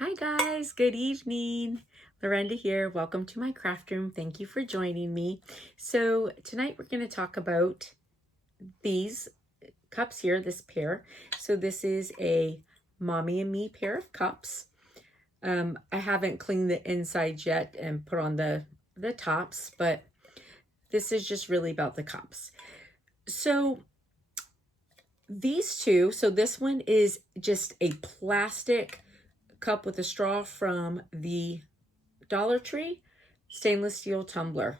Hi guys, good evening. Lorenda here. Welcome to my craft room. Thank you for joining me. So tonight we're going to talk about these cups here, this pair. So this is a Mommy and Me pair of cups. I haven't cleaned the insides yet and put on the tops, but this is just really about the cups. So these two, so this one is just a plastic cup with a straw from the Dollar Tree stainless steel tumbler.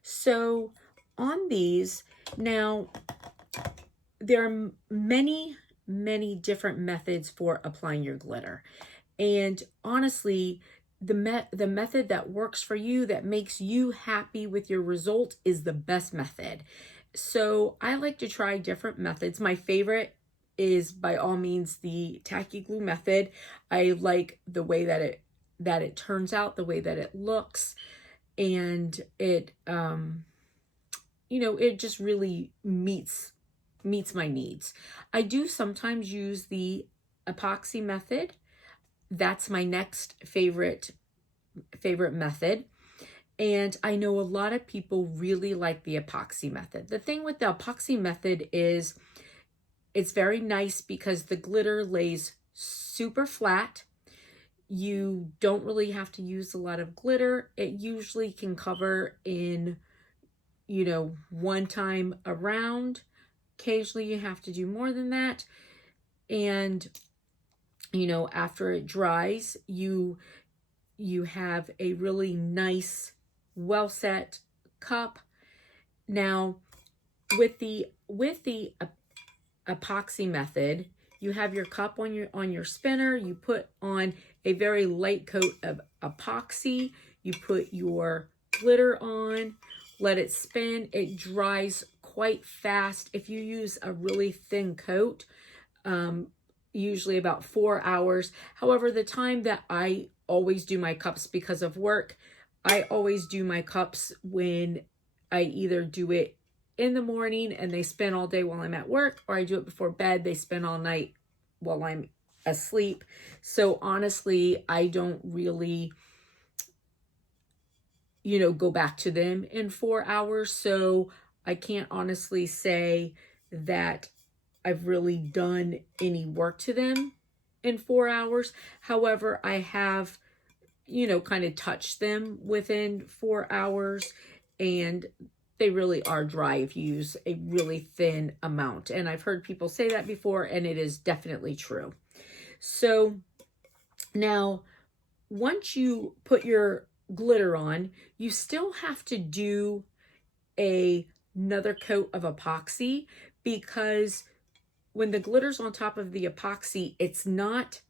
So on these, now there are many different methods for applying your glitter. And honestly, the method that works for you, that makes you happy with your result, is the best method. So I like to try different methods. My favorite is by all means the tacky glue method. I like the way that it turns out, the way that it looks, and it it just really meets my needs. I do sometimes use the epoxy method. That's my next favorite method. And I know a lot of people really like the epoxy method. The thing with the epoxy method is it's very nice because the glitter lays super flat. You don't really have to use a lot of glitter. It usually can cover in, one time around. Occasionally you have to do more than that. And, after it dries, you have a really nice, well set cup. Now, with the epoxy method, you have your cup on your spinner. You put on a very light coat of epoxy. You put your glitter on, let it spin. It dries quite fast. If you use a really thin coat, usually about 4 hours. However, the time that I always do my cups because of work, I always do my cups when I either do it in the morning and they spin all day while I'm at work, or I do it before bed, they spin all night while I'm asleep. So honestly, I don't really, go back to them in 4 hours. So I can't honestly say that I've really done any work to them in 4 hours. However, I have, kind of touched them within 4 hours, and they really are dry if you use a really thin amount. And I've heard people say that before, and it is definitely true. So now, once you put your glitter on, you still have to do another coat of epoxy, because when the glitter's on top of the epoxy, it's not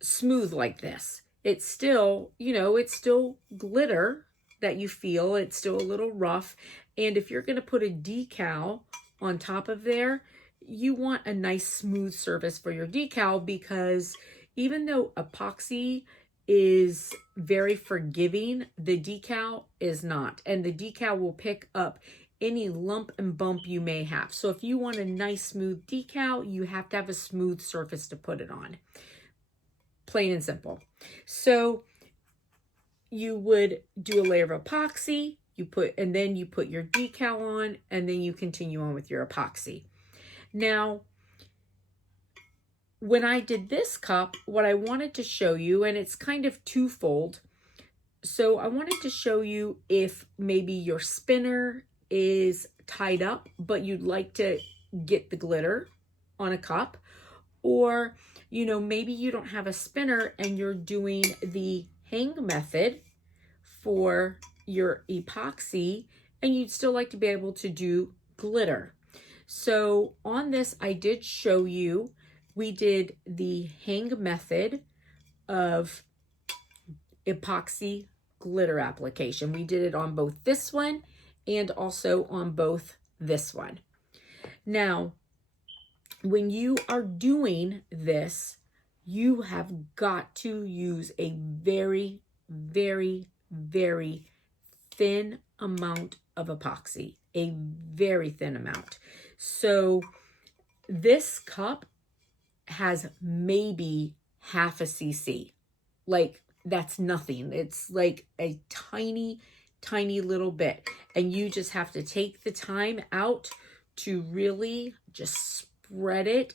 smooth like this. It's still, it's still glitter that you feel. It's still a little rough. And if you're going to put a decal on top of there, you want a nice smooth surface for your decal, because even though epoxy is very forgiving, the decal is not. And the decal will pick up any lump and bump you may have. So if you want a nice smooth decal, you have to have a smooth surface to put it on. Plain and simple. So you would do a layer of epoxy, and then you put your decal on, and then you continue on with your epoxy. Now, when I did this cup, what I wanted to show you, and it's kind of twofold. So I wanted to show you if maybe your spinner is tied up, but you'd like to get the glitter on a cup, or, maybe you don't have a spinner and you're doing the hang method for your epoxy, and you'd still like to be able to do glitter. So on this, I did show you, we did the hang method of epoxy glitter application. We did it on both this one and also on both this one. Now, when you are doing this, you have got to use a very, very, very thin amount of epoxy, a very thin amount. So this cup has maybe half a cc. Like, that's nothing. It's like a tiny, tiny little bit. And you just have to take the time out to really just spread it.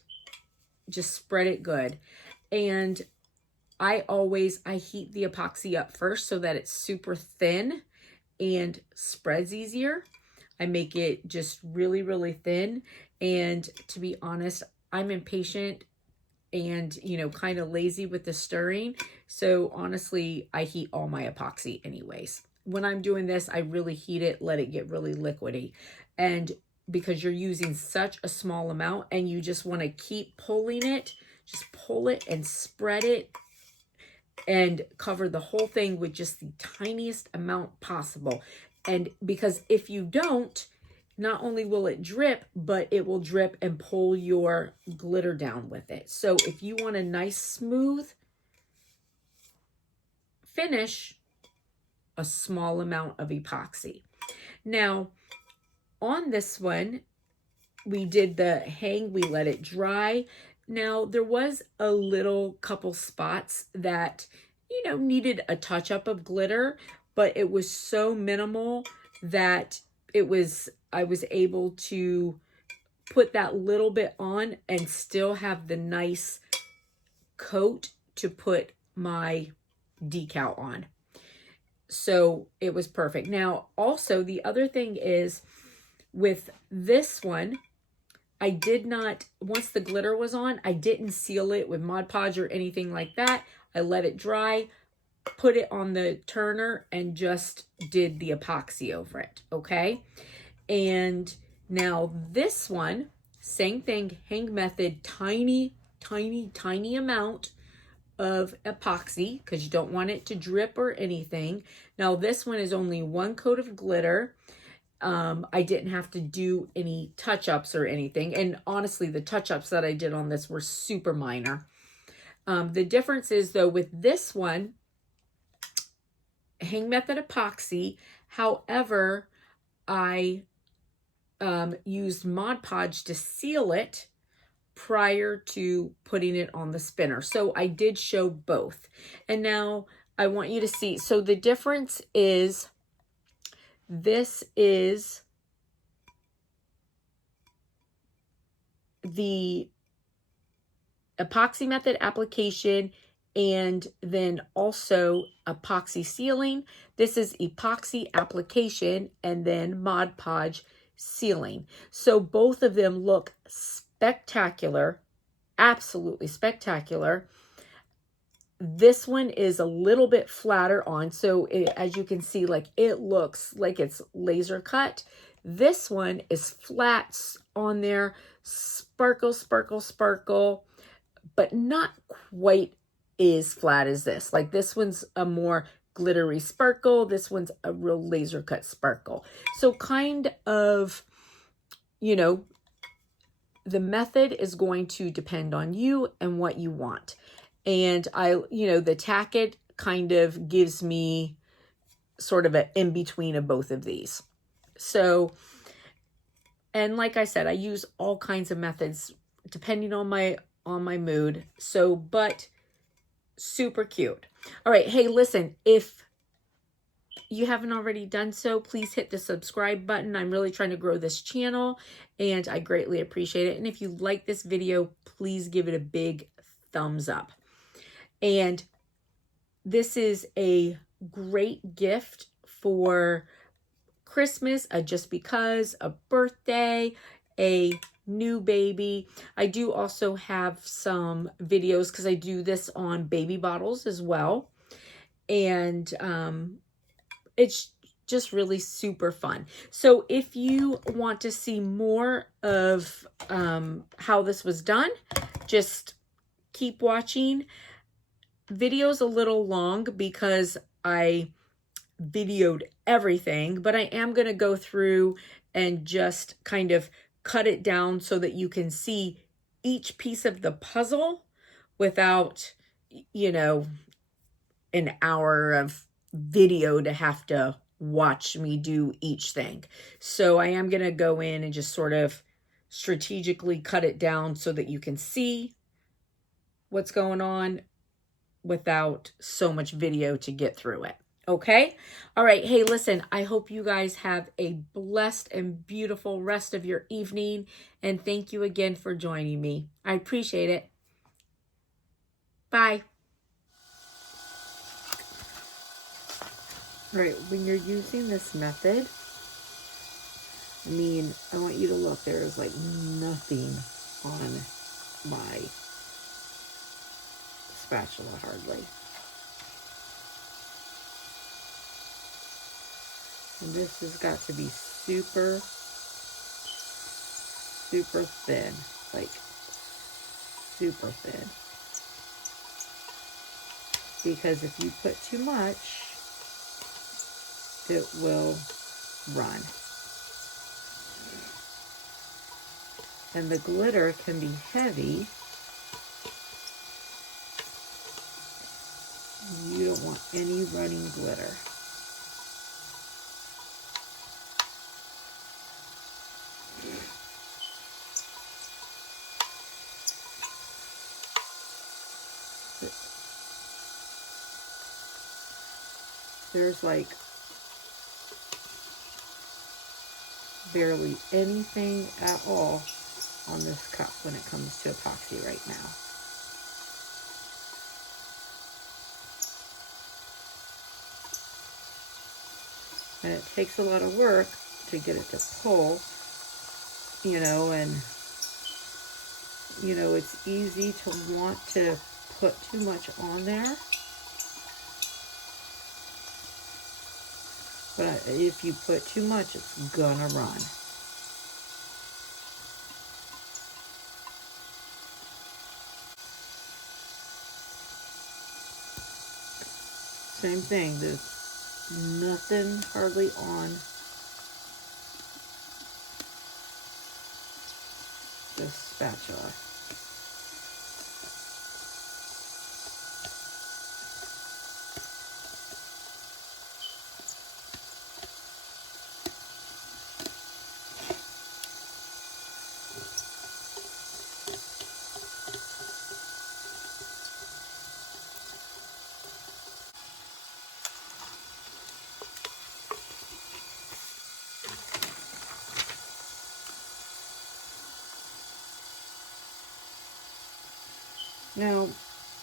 Just spread it good. And I heat the epoxy up first so that it's super thin and spreads easier. I make it just really, really thin. And to be honest, I'm impatient and, you know, kind of lazy with the stirring. So honestly, I heat all my epoxy anyways. When I'm doing this, I really heat it, let it get really liquidy. And because you're using such a small amount and you just want to keep pulling it, just pull it and spread it and cover the whole thing with just the tiniest amount possible. And because if you don't, not only will it drip, but it will drip and pull your glitter down with it. So if you want a nice smooth finish, a small amount of epoxy. Now, on this one, we did the hang, we let it dry. Now, there was a little couple spots that, you know, needed a touch up of glitter, but it was so minimal that I was able to put that little bit on and still have the nice coat to put my decal on. So it was perfect. Now, also the other thing is with this one, I did not, once the glitter was on, I didn't seal it with Mod Podge or anything like that. I let it dry, put it on the turner, and just did the epoxy over it, okay? And now this one, same thing, hang method, tiny, tiny, tiny amount of epoxy because you don't want it to drip or anything. Now this one is only one coat of glitter. I didn't have to do any touch-ups or anything. And honestly, the touch-ups that I did on this were super minor. The difference is, though, with this one, hang method epoxy, however, I used Mod Podge to seal it prior to putting it on the spinner. So I did show both. And now I want you to see. So the difference is, this is the epoxy method application and then also epoxy sealing. This is epoxy application and then Mod Podge sealing. So both of them look spectacular, absolutely spectacular. This one is a little bit flatter on, so as you can see, like, it looks like it's laser cut. This one is flat on there, sparkle, sparkle, sparkle, but not quite as flat as this. Like, this one's a more glittery sparkle. This one's a real laser cut sparkle. So kind of, you know, the method is going to depend on you and what you want. And the tack it kind of gives me sort of an in-between of both of these. So, and like I said, I use all kinds of methods depending on my mood. So, but super cute. All right. Hey, listen, if you haven't already done so, please hit the subscribe button. I'm really trying to grow this channel and I greatly appreciate it. And if you like this video, please give it a big thumbs up. And this is a great gift for Christmas, just because, a birthday, a new baby. I do also have some videos because I do this on baby bottles as well. And it's just really super fun. So if you want to see more of how this was done, just keep watching. Video's a little long because I videoed everything, but I am going to go through and just kind of cut it down so that you can see each piece of the puzzle without, you know, an hour of video to have to watch me do each thing. So I am going to go in and just sort of strategically cut it down so that you can see what's going on without so much video to get through it. Okay? All right. Hey, listen, I hope you guys have a blessed and beautiful rest of your evening. And thank you again for joining me. I appreciate it. Bye. All right. When you're using this method, I mean, I want you to look. There's like nothing on my spatula hardly. And this has got to be super, super thin. Like, super thin. Because if you put too much, it will run. And the glitter can be heavy. You don't want any running glitter. There's like barely anything at all on this cup when it comes to epoxy right now. And it takes a lot of work to get it to pull, you know, and, you know, it's easy to want to put too much on there. But if you put too much, it's gonna run. Same thing, there's nothing hardly on this spatula. Now,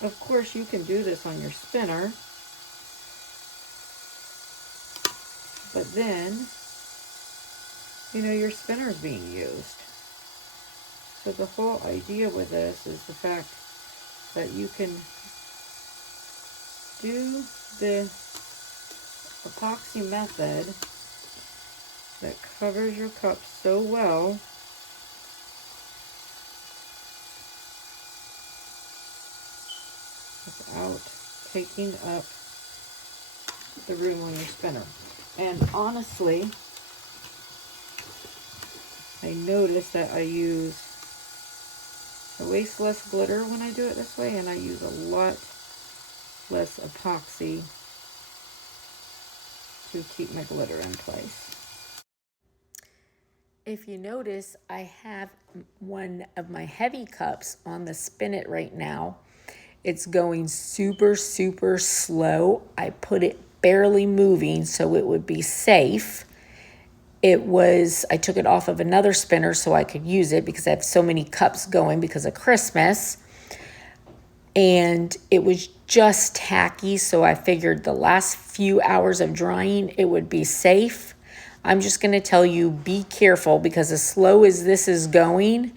of course, you can do this on your spinner, but then, you know, your spinner is being used. So the whole idea with this is the fact that you can do the epoxy method that covers your cup so well without taking up the room on your spinner. And honestly, I notice that I waste less glitter when I do it this way, and I use a lot less epoxy to keep my glitter in place. If you notice, I have one of my heavy cups on the Spin-It right now. It's going super, super slow. I put it barely moving so it would be safe. I took it off of another spinner so I could use it because I have so many cups going because of Christmas. And it was just tacky, so I figured the last few hours of drying, it would be safe. I'm just going to tell you, be careful, because as slow as this is going,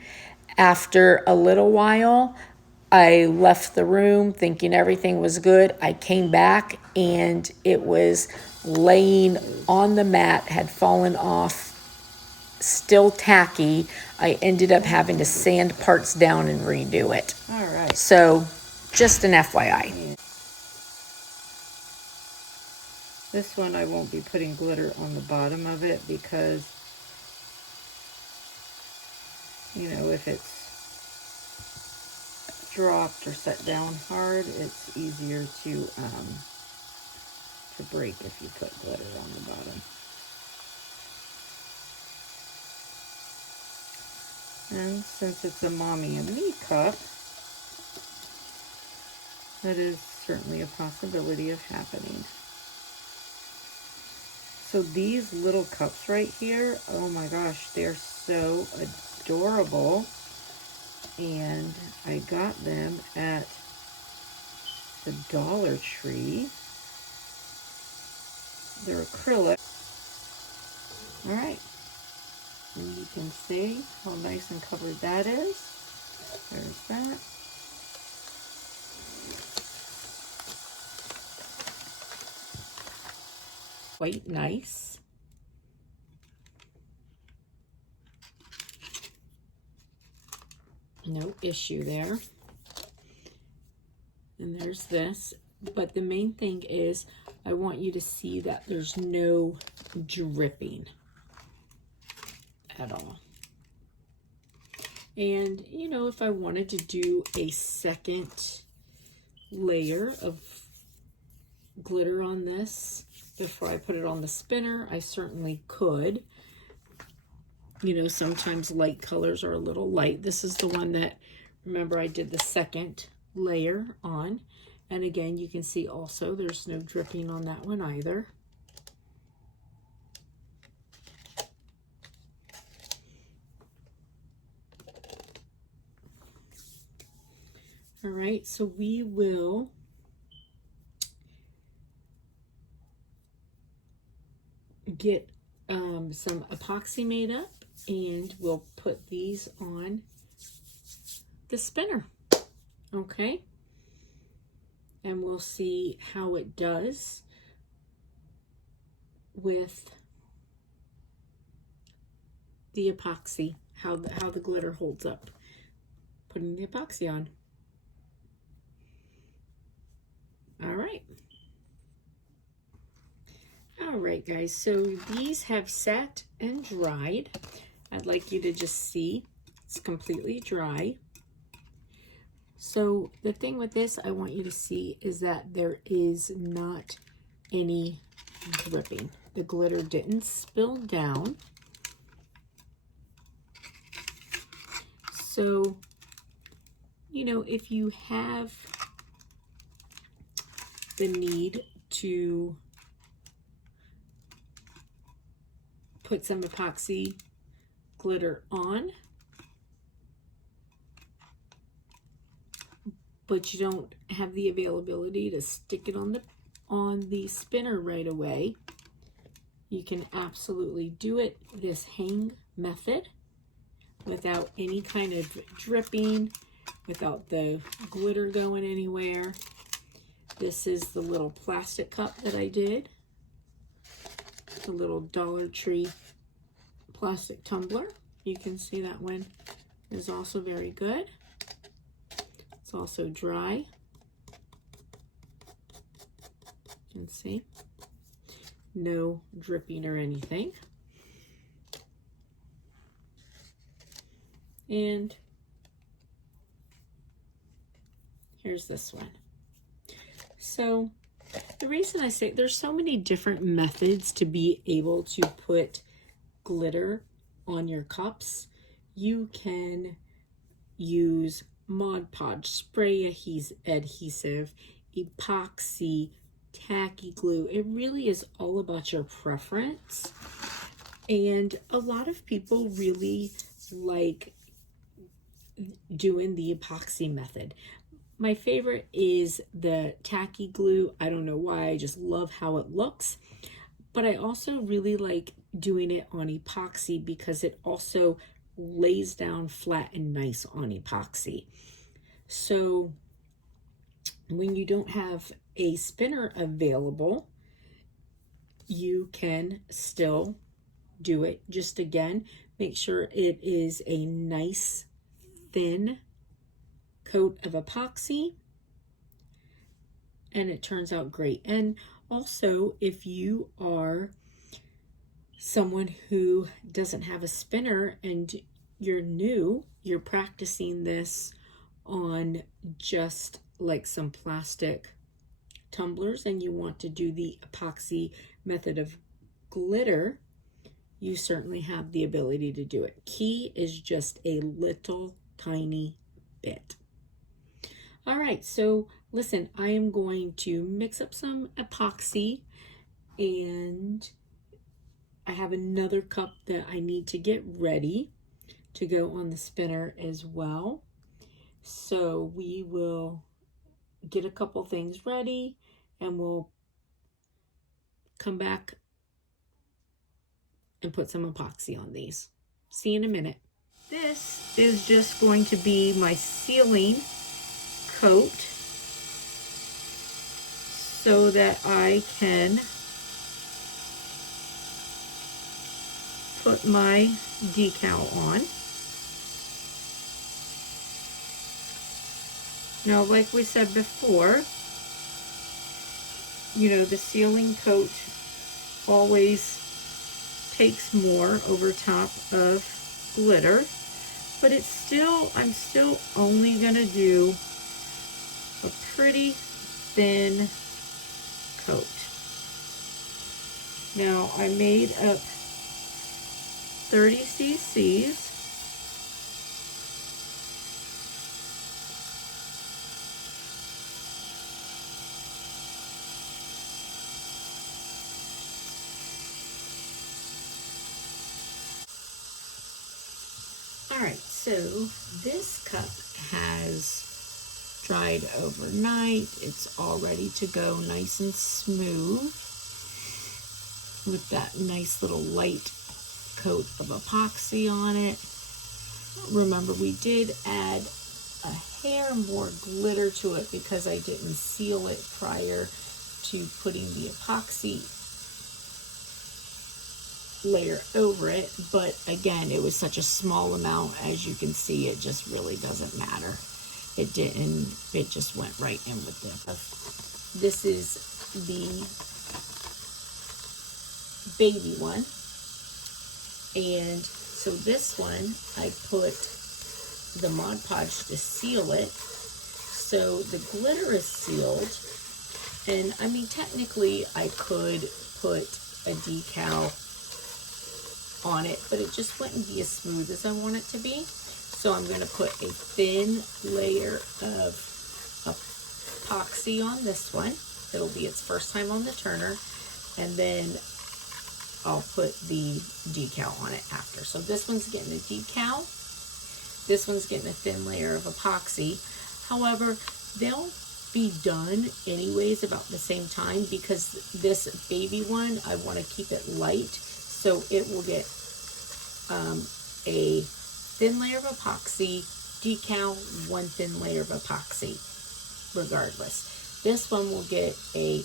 after a little while, I left the room thinking everything was good. I came back and it was laying on the mat, had fallen off, still tacky. I ended up having to sand parts down and redo it. All right. So just an FYI. This one I won't be putting glitter on the bottom of it because, you know, if it's dropped or set down hard, it's easier to break if you put glitter on the bottom. And since it's a mommy and me cup, that is certainly a possibility of happening. So these little cups right here, oh my gosh, they're so adorable. And I got them at the Dollar Tree. They're acrylic. All right. And you can see how nice and covered that is. There's that. Quite nice. No issue there. And there's this. But the main thing is I want you to see that there's no dripping at all. And, you know, if I wanted to do a second layer of glitter on this before I put it on the spinner, I certainly could. You know, sometimes light colors are a little light. This is the one that, remember, I did the second layer on. And again, you can see also there's no dripping on that one either. All right, so we will get some epoxy made up, and we'll put these on the spinner, okay? And we'll see how it does with the epoxy, how the glitter holds up. Putting the epoxy on. All right. All right, guys, so these have set and dried. I'd like you to just see it's completely dry. So the thing with this I want you to see is that there is not any dripping. The glitter didn't spill down. So, you know, if you have the need to put some epoxy glitter on, but you don't have the availability to stick it on the spinner right away, you can absolutely do it this hang method without any kind of dripping, without the glitter going anywhere. This is the little plastic cup that I did. The little Dollar Tree plastic tumbler. You can see that one is also very good. It's also dry. You can see no dripping or anything. And here's this one. So the reason I say there's so many different methods to be able to put glitter on your cups. You can use Mod Podge, spray adhesive, epoxy, tacky glue. It really is all about your preference. And a lot of people really like doing the epoxy method. My favorite is the tacky glue. I don't know why, I just love how it looks. But I also really like doing it on epoxy because it also lays down flat and nice on epoxy. So when you don't have a spinner available, you can still do it. Just again, make sure it is a nice thin coat of epoxy and it turns out great. And also, if you are someone who doesn't have a spinner and you're new, you're practicing this on just like some plastic tumblers and you want to do the epoxy method of glitter, you certainly have the ability to do it. Key is just a little tiny bit. All right, so listen, I am going to mix up some epoxy, and I have another cup that I need to get ready to go on the spinner as well. So we will get a couple things ready and we'll come back and put some epoxy on these. See you in a minute. This is just going to be my sealing coat so that I can put my decal on. Now, like we said before, you know, the sealing coat always takes more over top of glitter, but it's still, I'm still only gonna do a pretty thin coat. Now, I made up 30 cc's. All right, so this cup has dried overnight. It's all ready to go, nice and smooth, with that nice little light coat of epoxy on it. Remember, we did add a hair more glitter to it because I didn't seal it prior to putting the epoxy layer over it, but again, it was such a small amount. As you can see, it just really doesn't matter. It didn't, it just went right in with it. This is the baby one, and so this one I put the Mod Podge to seal it, so the glitter is sealed. And I mean, technically I could put a decal on it, but it just wouldn't be as smooth as I want it to be. So I'm going to put a thin layer of epoxy on this one. It'll be its first time on the turner, and then I'll put the decal on it after. So this one's getting a decal, this one's getting a thin layer of epoxy. However, they'll be done anyways about the same time, because this baby one, I want to keep it light, so it will get a thin layer of epoxy, decal, one thin layer of epoxy regardless. This one will get a,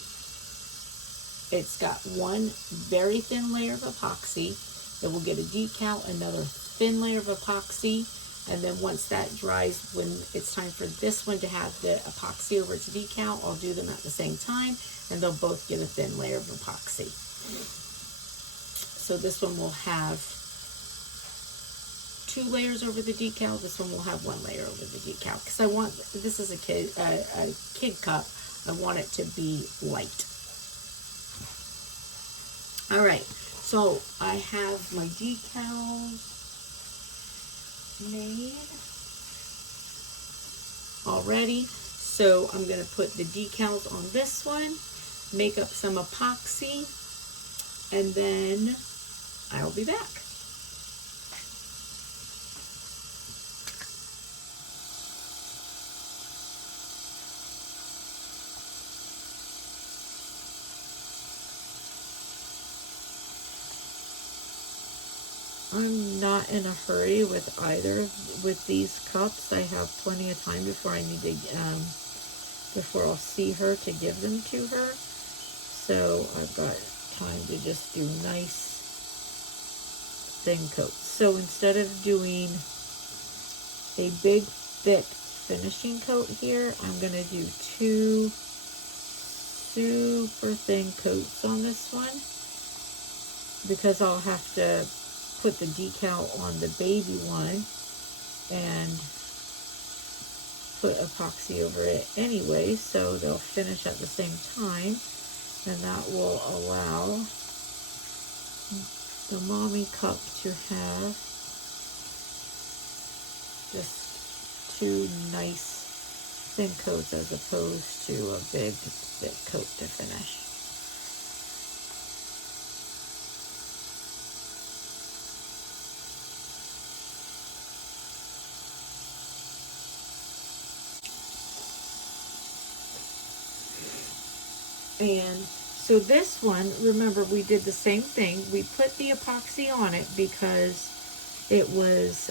it's got one very thin layer of epoxy, it will get a decal, another thin layer of epoxy, and then once that dries, when it's time for this one to have the epoxy over its decal, I'll do them at the same time, and they'll both get a thin layer of epoxy. So this one will have 2 layers over the decal. This one will have 1 layer over the decal, because I want, this is a kid cup. I want it to be light. All right, so I have my decals made already. So I'm going to put the decals on this one, make up some epoxy, and then I'll be back. I'm not in a hurry with either with these cups. I have plenty of time before I need to, before I'll see her to give them to her. So I've got time to just do nice thin coats. So instead of doing a big thick finishing coat here, I'm going to do 2 super thin coats on this one, because I'll have to put the decal on the baby one and put epoxy over it anyway, so they'll finish at the same time, and that will allow the mommy cup to have just 2 nice thin coats as opposed to a big, thick coat to finish. And so this one, remember, we did the same thing. We put the epoxy on it because it was,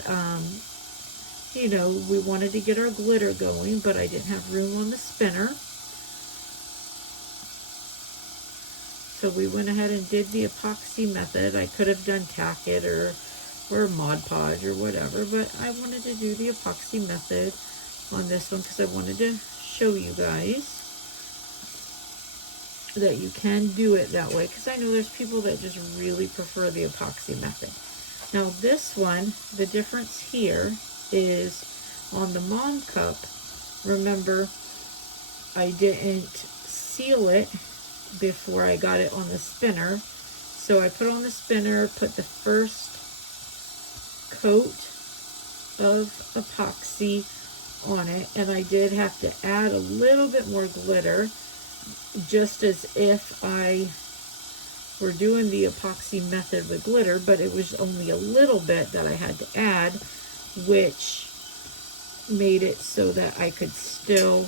you know, we wanted to get our glitter going, but I didn't have room on the spinner. So we went ahead and did the epoxy method. I could have done Tack It or Mod Podge or whatever, but I wanted to do the epoxy method on this one because I wanted to show you guys that you can do it that way, because I know there's people that just really prefer the epoxy method. Now this one, the difference here is on the Mom Cup, remember I didn't seal it before I got it on the spinner. So I put on the spinner, put the first coat of epoxy on it, and I did have to add a little bit more glitter, just as if I were doing the epoxy method with glitter, but it was only a little bit that I had to add, which made it so that I could still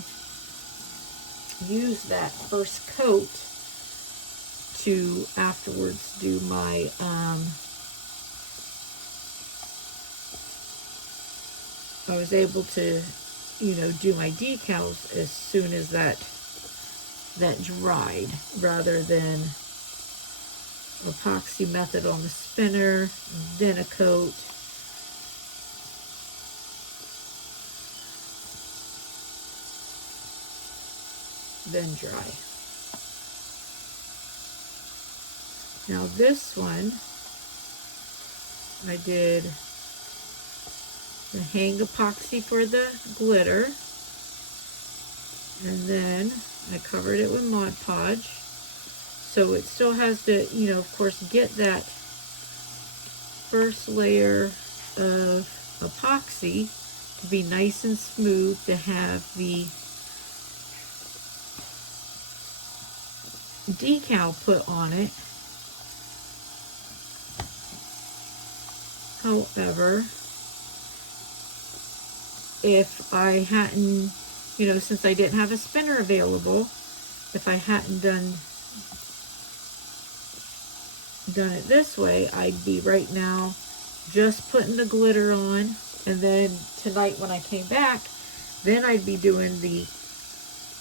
use that first coat to afterwards do my I was able to, you know, do my decals as soon as that dried, rather than epoxy method on the spinner, then a coat, then dry. Now this one, I did the hang epoxy for the glitter, and then I covered it with Mod Podge, so it still has to, you know, of course, get that first layer of epoxy to be nice and smooth, to have the decal put on it. However, if I hadn't, you know, since I didn't have a spinner available, if I hadn't done it this way, I'd be right now just putting the glitter on, and then tonight when I came back, then I'd be doing the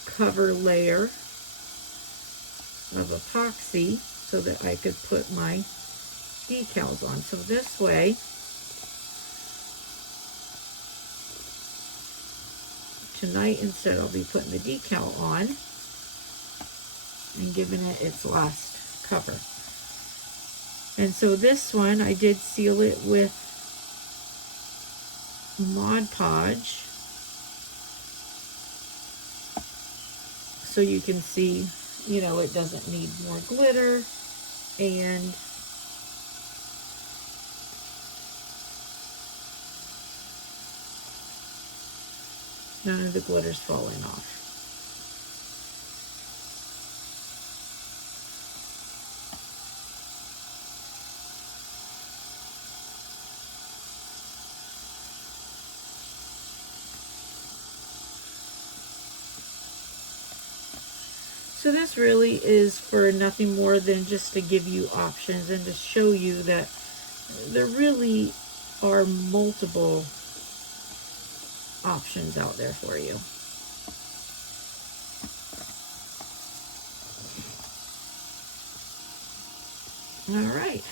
cover layer of epoxy so that I could put my decals on. So this way, tonight instead I'll be putting the decal on and giving it its last cover. And so this one, I did seal it with Mod Podge, so you can see, you know, it doesn't need more glitter, and none of the glitter's falling off. So this really is for nothing more than just to give you options and to show you that there really are multiple options out there for you. All right.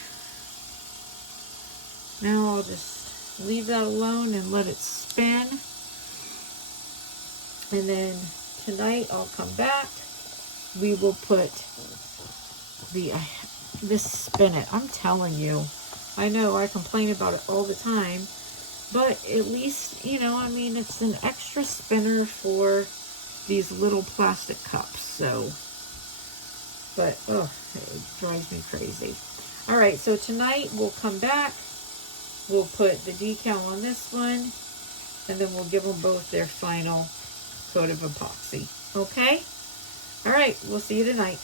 Now I'll just leave that alone and let it spin. And then tonight I'll come back. We will put this spinet. I'm telling you, I know I complain about it all the time, but at least, you know, I mean, it's an extra spinner for these little plastic cups. So, but, oh, it drives me crazy. All right, so tonight we'll come back. We'll put the decal on this one, and then we'll give them both their final coat of epoxy. Okay? All right, we'll see you tonight.